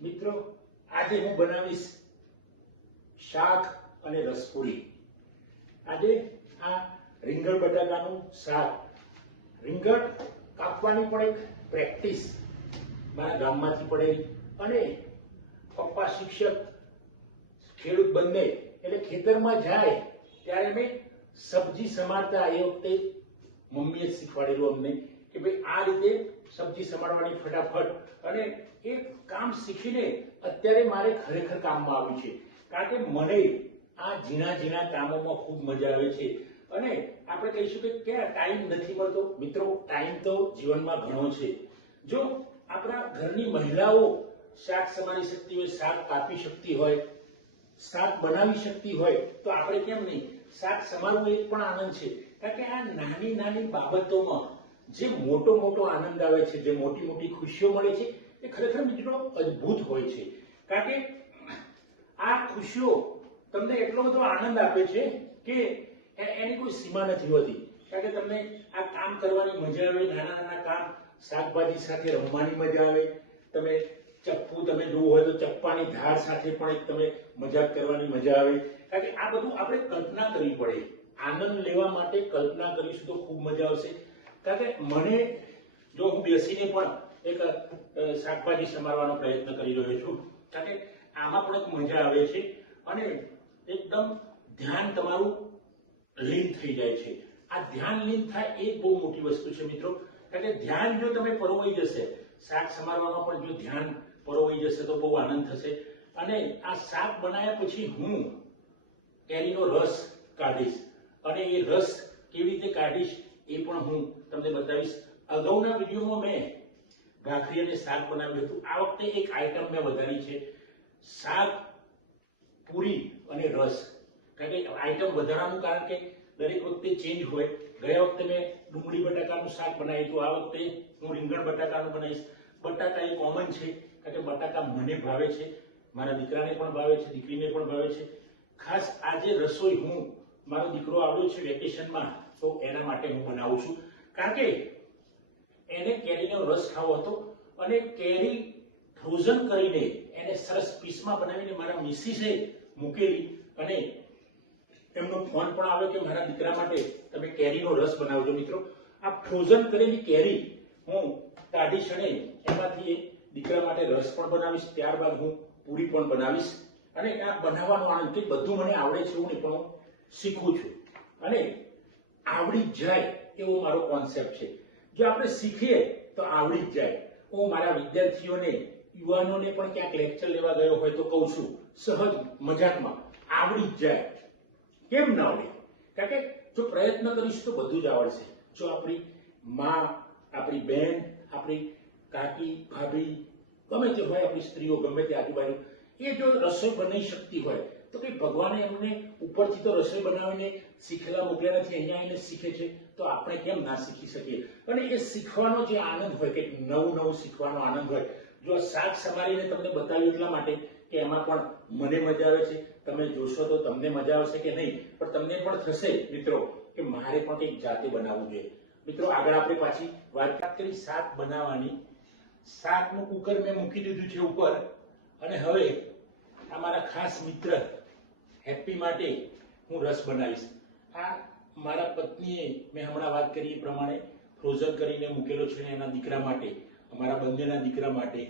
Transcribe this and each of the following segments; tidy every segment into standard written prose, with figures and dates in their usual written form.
મિત્રો, આજે હું બનાવીશ શાક અને રસપુરી। આજે આ રીંગણ બટાકાનું શાક। રીંગણ કાપવાની પણ એક પ્રેક્ટિસ મારા ગામમાંથી પડેલી, અને પપ્પા શિક્ષક, ખેડૂત બંને, એટલે ખેતરમાં જાય ત્યારે મેં સબ્જી સમારતા એ વખતે મમ્મીએ શીખવાડેલું અમને કે ભાઈ આ રીતે સબ્જી સમારવાની ફટાફટ, અને એ કામ શીખીને અત્યારે મારે ખરેખર કામમાં આવ્યું છે, કારણ કે મને આ ઝીણા ઝીણા કામોમાં ખૂબ મજા આવે છે। અને આપણે કહીશું કે ક્યાં ટાઈમ નથી મળતો? મિત્રો, ટાઈમ તો જીવનમાં ઘણો છે। જો આપણા ઘરની મહિલાઓ શાક સમારી શકતી હોય, શાક કાપી શકતી હોય, શાક બનાવી શકતી હોય, તો આપણે કેમ નહીં? શાક સમારવું એક પણ આનંદ છે, કારણ કે આ નાની નાની બાબતોમાં જે મોટો મોટો આનંદ આવે છે, જે મોટી મોટી ખુશીઓ મળે છે, એ ખરેખર મિત્રો અદ્ભુત હોય છે। કારણ કે આ ખુશીઓ તમને એટલો બધો આનંદ આપે છે કે એની કોઈ સીમા નથી હોતી। કારણ કે તમને આ કામ કરવાની મજા આવે, નાના નાના કામ, શાકભાજી સાથે રમવાની મજા આવે, તમે ચપ્પુ તમે જોવું હોય તો ચપ્પાની ધાર સાથે પણ એક તમે મજાક કરવાની મજા આવે। કારણ કે આ બધું આપણે કલ્પના કરવી પડે, આનંદ લેવા માટે કલ્પના કરીશું તો ખૂબ મજા આવશે। કારણ કે મને, જો હું બેસીને પણ એક શાકભાજી સમારવાનો પ્રયત્ન કરી રહ્યો છું, કારણ કે આમાં પણ એક મજા આવે છે, અને એકદમ ધ્યાન તમારું લીન થઈ જાય છે। આ ધ્યાન લીન થાય એ બહુ મોટી વસ્તુ છે મિત્રો, કારણ કે ધ્યાન જો તમે પરોવાઈ જશે, શાક સમારવામાં પણ જો ધ્યાન પરોવાઈ જશે તો બહુ આનંદ થશે। અને આ શાક બનાવ્યા પછી હું કેરીનો રસ કાઢીશ, અને એ રસ કેવી રીતે કાઢીશ એ પણ હું તમને બતાવીશ। અગાઉના વિડીયોમાં મેં ભાખરી અને શાક બનાવ્યું હતું, આ વખતે એક આઈટમ મેં વધારી છે, શાક, પૂરી અને રસ। કારણ કે આઈટમ વધારવાનું કારણ કે દરેક વખતે ચેન્જ હોય। ગયા વખતે મેં ડુંગળી બટાકાનું શાક બનાવ્યું હતું, આ વખતે હું રીંગણ બટાકાનું બનાવીશ। બટાકા એ કોમન છે, કારણ કે બટાકા મને ભાવે છે, મારા દીકરાને પણ ભાવે છે, દીકરીને પણ ભાવે છે। ખાસ આજે રસોઈ હું, મારો દીકરો આવ્યો છે વેકેશનમાં, તો એના માટે હું બનાવું છું, કારણ કે એને કેરીનો રસ ખાવો હતો, અને કેરી ફ્રોઝન કરીને એને સરસ પીસમાં બનાવીને મારા મિસિસે મૂકેલી, અને એમનો ફોન પણ આવ્યો કે મારા દીકરા માટે તમે કેરીનો રસ બનાવજો। મિત્રો, આ ફ્રોઝન કરેલી કેરી હું કાઢીશ અને એમાંથી દીકરા માટે રસ પણ બનાવીશ, ત્યારબાદ હું પૂરી પણ બનાવીશ। અને આ બનાવવાનો આનંદ, કે બધું મને આવડે છે એવું નહીં, પણ હું શીખું છું, અને આવડી જાય એવો મારો કોન્સેપ્ટ છે। જો આપણે શીખીએ તો આવડી જ જાય। હું મારા વિદ્યાર્થીઓને, યુવાનોને પણ ક્યાંક લેક્ચર લેવા ગયો હોય તો કહું છું, સહજ મજાકમાં, આવડી જ જાય। કેમ ના આવડે? કારણ કે જો પ્રયત્ન કરીશું તો બધું જ આવડશે। જો આપણી માં, આપણી બહેન, આપણી કાકી, ભાભી, ગમે તે હોય, આપણી સ્ત્રીઓ, ગમે તે આજુબાજુ, એ જો રસોઈ બનાવી શકતી હોય તો કે ભગવાને એમને ઉપરથી તો રસોઈ બનાવીને શીખેલા મોકલ્યા નથી, અહીંયા આવીને શીખે છે, તો આપણે કેમ ના શીખી શકીએ? અને એ શીખવાનો જે આનંદ હોય, કે નવું નવું શીખવાનો આનંદ હોય, જો આ શાક સમારીને તમને બતાવ્યું એટલા માટે કે એમાં પણ મને મજા આવે છે, તમે જોશો તો તમને મજા આવશે કે નહીં, પણ તમને પણ થશે મિત્રો કે મારે પણ કંઈક જાતે બનાવવું જોઈએ। મિત્રો, આગળ આપણે પાછી વાત કરી શાક બનાવવાની। શાકનું કુકર મેં મૂકી દીધું છે ઉપર, અને હવે આ મારા ખાસ મિત્ર હેપ્પી માટે હું રસ બનાવીશ। આ મારા પત્નીએ, મેં હમણાં વાત કરી એ પ્રમાણે, ફ્રોઝન કરીને મૂકેલો છે, એના દીકરા માટે, અમારા બંનેના દીકરા માટે।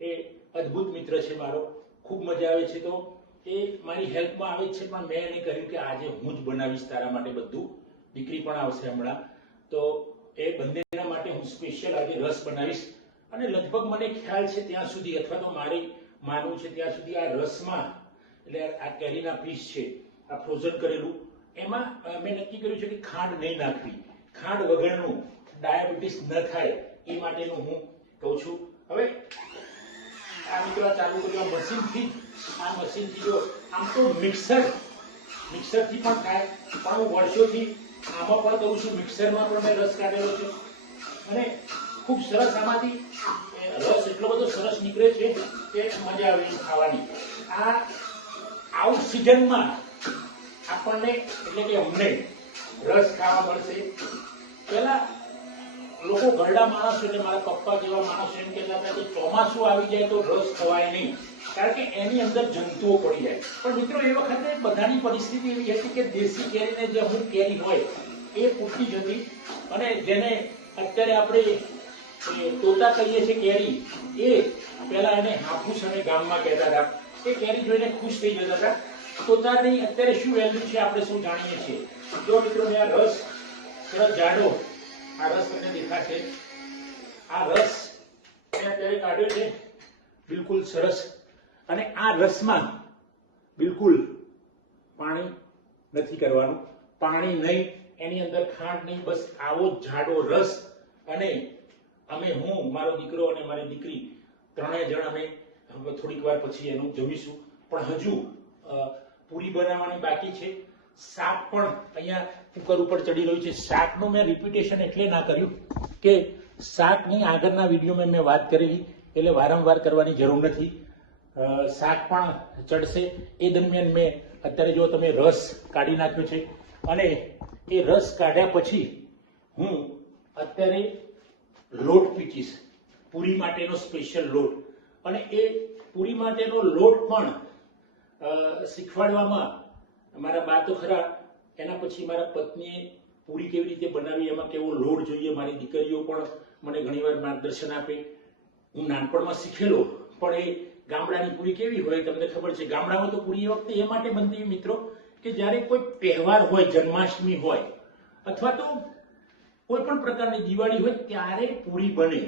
એ અદ્ભુત મિત્ર છે મારો, ખૂબ મજા આવે છે, તો એ મારી હેલ્પમાં આવે છે, પણ મેં એને કહ્યું કે આજે હું જ બનાવીશ તારા માટે બધું, દીકરી પણ આવશે હમણાં, તો એ બંનેના માટે હું સ્પેશિયલ આજે રસ બનાવીશ। અને લગભગ મને ખ્યાલ છે ત્યાં સુધી, અથવા તો મારે માનવું છે ત્યાં સુધી, આ રસમાં, એટલે આ કેરીના પીસ છે, આ ફ્રોઝન કરેલું, એમાં મેં નક્કી કર્યું છે કે ખાંડ નહીં નાખવી, ખાંડ વગરનું, ડાયાબિટીસ ન થાય એ માટેનું હું કહું છું। હવે આ મિત્રો ચાલુ કર્યું મશીનથી, આ મશીનથી જો આમ તો મિક્સરથી પણ થાય, પણ હું વર્ષોથી આમાં પણ કહું છું, મિક્સરમાં પણ મેં રસ કાઢેલો છે, અને ખૂબ સરસ આમાંથી રસ એટલો બધો સરસ નીકળે છે કે મજા આવે ખાવાની। આ આઉટ સિઝનમાં આપણને, એટલે કે અમને રસ ખાવા મળશે। પહેલા લોકો ઘરડા માણસો એટલે મારા પપ્પા જેવા માણસો એમ કહેતા હતા કે ચોમાસું આવી જાય તો રસ ખવાય નહીં, કારણ કે એની અંદર જંતુઓ પડી જાય. પણ મિત્રો એ વખતે બધાની પરિસ્થિતિ એવી હતી કે દેશી કેરીને જે અમુક કેરી હોય એ પૂરતી જ હતી, અને જેને અત્યારે આપણે તોતા કહીએ છીએ કેરી, એ પેલા એને હાફૂસ અને ગામમાં કહેતા હતા. એ કેરી જોઈને ખુશ થઈ જતા હતા. તોતાની અત્યારે શું વેલ્યુ છે આપણે સૌ જાણીએ છીએ. જો મિત્રો આ રસ સરસ જાડો, આ રસ તમને દેખાશે, આ રસ મેં અત્યારે કાઢ્યો છે બિલકુલ સરસ. અને આ રસમાં બિલકુલ પાણી નથી કરવાનું, પાણી નહીં, એની અંદર ખાંડ નહીં, બસ આવો જાડો રસ. અને અમે હું, મારો દીકરો અને મારી દીકરી ત્રણેય જણ અમે થોડીક વાર પછી એનું જમીશું. પણ હજુ પૂરી બનાવવાની બાકી છે. શાક પણ અહીંયા કુકર ઉપર ચડી રહ્યું છે. શાકનું મેં રિપીટેશન એટલે ના કર્યું કે શાકની આગળના વિડીયોમાં મેં વાત કરેલી, એટલે વારંવાર કરવાની જરૂર નથી. શાક પણ ચડશે એ દરમિયાન મેં અત્યારે જો તમે રસ કાઢી નાખ્યો છે, અને એ રસ કાઢ્યા પછી હું અત્યારે લોટ પીચીશ, પૂરી માટેનો સ્પેશિયલ લોટ. અને એ પૂરી માટેનો લોટ પણ શીખવાડવામાં મારા બા તો ખરા, એના પછી મારા પત્નીએ પૂરી કેવી રીતે બનાવી, એમાં કેવો લોટ જોઈએ, મારી દીકરીઓ પણ મને ઘણીવાર માર્ગદર્શન આપે. હું નાનપણમાં શીખેલો, પણ એ ગામડાની પૂરી કેવી હોય તમને ખબર છે. ગામડામાં તો પૂરી એ વખતે એ માટે બનતી મિત્રો કે જ્યારે કોઈ તહેવાર હોય, જન્માષ્ટમી હોય અથવા તો કોઈ પણ પ્રકારની દિવાળી હોય ત્યારે પૂરી બને.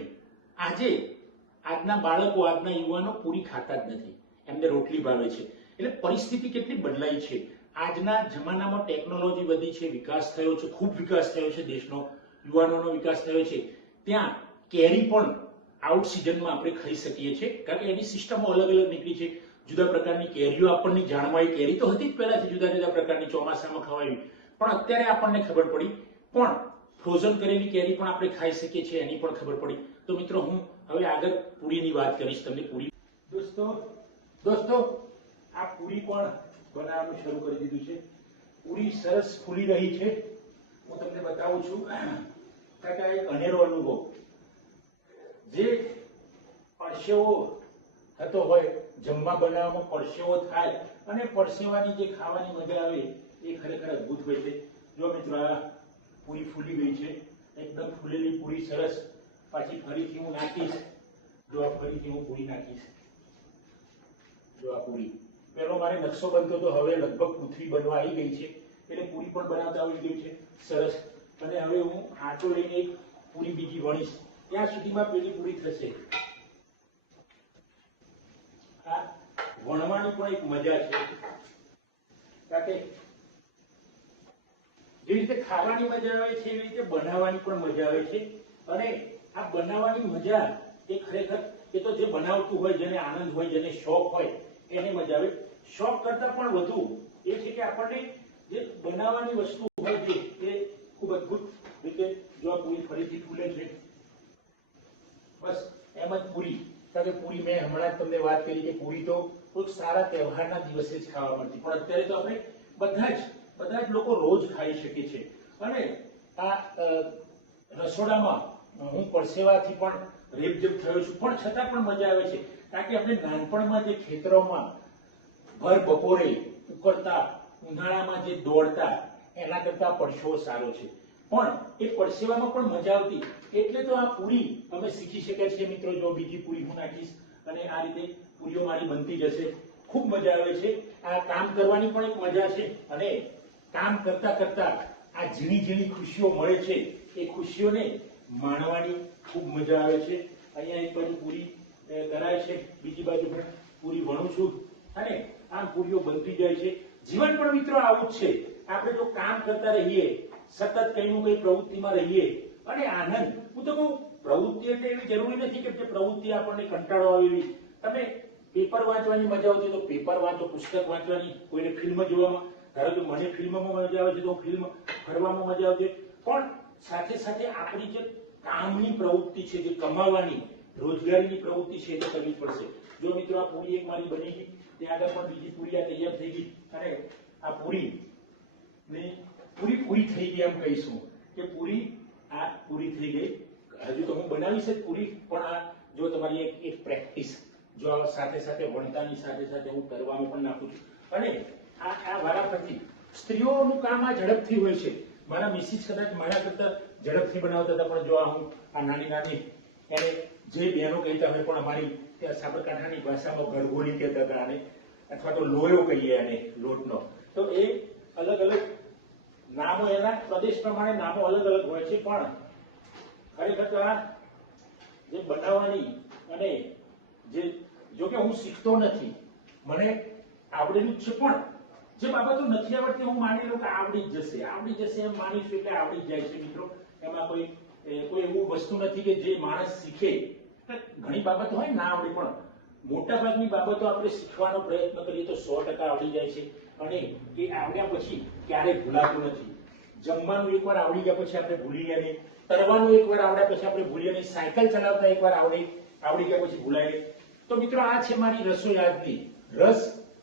આજના બાળકો, આજના યુવાનો પૂરી ખાતા જ નથી, એમને રોટલી ભાવે છે. એટલે પરિસ્થિતિ કેટલી બદલાઈ છે. આજના જમાનામાં ટેકનોલોજી વધી છે, વિકાસ થયો છે, ખૂબ વિકાસ થયો છે દેશનો, યુવાનોનો વિકાસ થયો છે. ત્યાં કેરી પણ આઉટ સિઝનમાં આપણે ખાઈ શકીએ છીએ, કારણ કે એની સિસ્ટમો અલગ અલગ નીકળી છે. જુદા પ્રકારની કેરીઓ આપણને જાણવા, કેરી તો હતી જ પહેલાથી જુદા જુદા પ્રકારની ચોમાસામાં ખવાય, પણ અત્યારે આપણને ખબર પડી. પણ ફ્રોઝન કરેલી કેરી પણ આપણે ખાઈ શકીએ છીએ, એની પણ ખબર પડી. તો મિત્રો હું હવે આગળ પૂરીની વાત કરીશ તમને. પૂરી દોસ્તો આ પૂરી પણ બનાવવાનું શરૂ કરી દીધું છે. પૂરી સરસ ફૂલી રહી છે, હું તમને બતાવું છું. કાકા એક અનેરો અનુભવ, જે પરસેવો થતો હોય, જમવા બનાવવામાં પરસેવો થાય અને પરસેવાની જે ખાવાની મજા આવે એ ખરેખર અદભુત હોય છે. જો મિત્રો આ પૂરી ફૂલી ગઈ છે, એકદમ ફૂલેલી પૂરી સરસ. પાછી ફરીથી હું નાખીશ, જો આ ફરીથી હું પૂરી નાખીશ. જો આ પૂરી પેલો મારે નકશો બનતો તો હવે લગભગ પૂરી બનવા આવી ગઈ છે, એટલે પૂરી પણ બનાવતા આવી ગઈ છે સરસ. અને હવે હું આટો લઈને એક પૂરી બીજી વણીશ, ત્યાં સુધીમાં પેલી પૂરી થશે. આ વણવાની પણ એક મજા છે, કારણ કે જે રીતે ખાવાની મજા આવે છે એવી રીતે બનાવવાની પણ મજા આવે છે. અને આ બનાવવાની મજા એ ખરેખર એ તો જે બનાવતું હોય, જેને આનંદ હોય, જેને શોખ હોય એને મજા આવે. શોખ કરતા પણ વધુ એ છે કે આપણને જે બનાવવાની વસ્તુ હોય છે એ ખૂબ અદભુત રીતે. જો આ પૂરી ફરીથી ફૂલે છે, બસ એમ જ પૂરી. કારણ કે પૂરી મેં હમણાં તમને વાત કરી કે પૂરી તો કોઈક સારા તહેવારના દિવસે જ ખાવા મળતી, પણ અત્યારે તો આપણે બધા જ લોકો રોજ ખાઈ શકીએ છીએ. અને આ રસોડામાં હું પરસેવાથી પણ રેપઝેપ થયો છું, પણ છતાં પણ મજા આવે છે. કારણ કે આપણે નાનપણમાં જે ખેતરોમાં ભર બપોરે ઉકળતા, ઉનાળામાં જે દોડતા, એના કરતા પરસેવો સારો છે. પણ એ પરસેવામાં પણ મજા આવતી, એટલે તો આ પૂરી અમે શીખી શક્યા છીએ મિત્રો. જો બીજી પૂરી હું નાખીશ અને આ રીતે પૂરીઓ મારી બનતી જશે. ખૂબ મજા આવે છે. આ કામ કરવાની પણ એક મજા છે, અને કામ કરતા કરતા આ ઝીણી ઝીણી ખુશીઓ મળે છે, એ ખુશીઓને માણવાની ખૂબ મજા આવે છે. અહીંયા એક બાજુ પૂરી કરાય છે, બીજી બાજુ હું પૂરી વણું છું, અને આમ પૂરીઓ બનતી જાય છે. જીવન પણ મિત્રો આવું જ છે. આપણે જો કામ કરતા રહીએ, સતત કંઈનું કંઈ પ્રવૃત્તિમાં રહીએ, અને આનંદ, હું તો કહું પ્રવૃત્તિ એટલે એવી જરૂરી નથી કે જે પ્રવૃત્તિ આપણને કંટાળો આવે એવી. તમે પેપર વાંચવાની મજા આવતી તો પેપર વાંચો, પુસ્તક વાંચવાની, કોઈને ફિલ્મ જોવામાં, ધારો કે મને ફિલ્મમાં મજા આવે છે તો ફિલ્મ ફરવામાં મજા આવશે. પણ સાથે સાથે આપણી જે કામની પ્રવૃત્તિ છે, જે કમાવાની, રોજગારીની પ્રવૃત્તિ છે, એ તો કરવી પડશે. જો મિત્રો આ પૂરી એક મારી બની ગઈ, ત્યાં આગળ પણ બીજી પૂરી આ તૈયાર થઈ ગઈ, અને આ પૂરી પૂરી થઈ ગઈ એમ કહીશું કે પૂરી થઈ ગઈ. હજુ તો હું બનાવીશ જ પૂરી, પણ આ જો તમારી એક પ્રેક્ટિસ, જો આ સાથે સાથે વણતાની સાથે સાથે હું તરવામાં પણ નાખું છું. અને આ વારાફરતી સ્ત્રીઓનું કામ આ ઝડપથી હોય છે. મારા મિસિસ કદાચ મારા કરતા ઝડપથી બનાવતા હતા, પણ જો આ હું આ નાની નાની એને જે બહેનો કહેતા હોય, પણ અમારી ત્યાં સાબરકાંઠાની ભાષામાં ગરગોલી કહેતા હતા આને, અથવા તો લોયો કહીએ આને, લોટનો. તો એ અલગ અલગ નામો, એના પ્રદેશ પ્રમાણે નામો અલગ અલગ હોય છે, પણ ખરેખર તો આ જે બનાવવાની અને જે, જો કે હું શીખતો નથી, મને આવડેલું જ છે, પણ જે બાબતો નથી આવડતી હું માની લઉં કે આવડી જ જશે એમ માનીશું એટલે આવડી જ જાય છે મિત્રો. એમાં કોઈ એવું વસ્તુ નથી કે જે માણસ શીખે, ઘણી બાબતો હોય ના આવડે, પણ મોટા ભાગની બાબતો આપણે શીખવાનો પ્રયત્ન કરીએ તો 100% આવડી જાય છે. અને એ આવડ્યા પછી ક્યારેય ભૂલાતું નથી. જમવાનું એકવાર આવડી ગયા પછી આપણે ભૂલી ગયા નહીં, તરવાનું એકવાર આવડ્યા પછી આપણે ભૂલીએ નહીં, સાયકલ ચલાવતા એકવાર આવડી ગયા પછી ભૂલાય નહીં. તો મિત્રો આ છે મારી રસોઈ આજની. રસ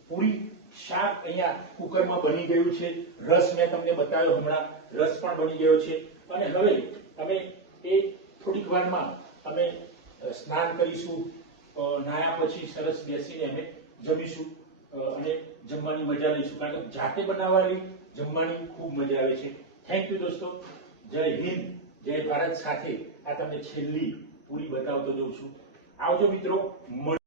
પૂરી શાક અહીંયા કુકરમાં બની ગયું છે. રસ મેં તમને બતાવ્યો હમણાં, રસ પણ બની ગયો છે. અને હવે અમે એ થોડીક વારમાં અમે સ્નાન કરીશું, નાયા પછી સરસ બેસીને અમે જમીશું અને જમવાની મજા લઈશું, કારણ કે જાતે બનાવવાની જમવાની ખૂબ મજા આવે છે. થેન્ક યુ દોસ્તો. જય હિન્દ, જય ભારત. સાથે આ તમને છેલ્લી પૂરી બતાવતો જઉં છું. આવજો મિત્રો.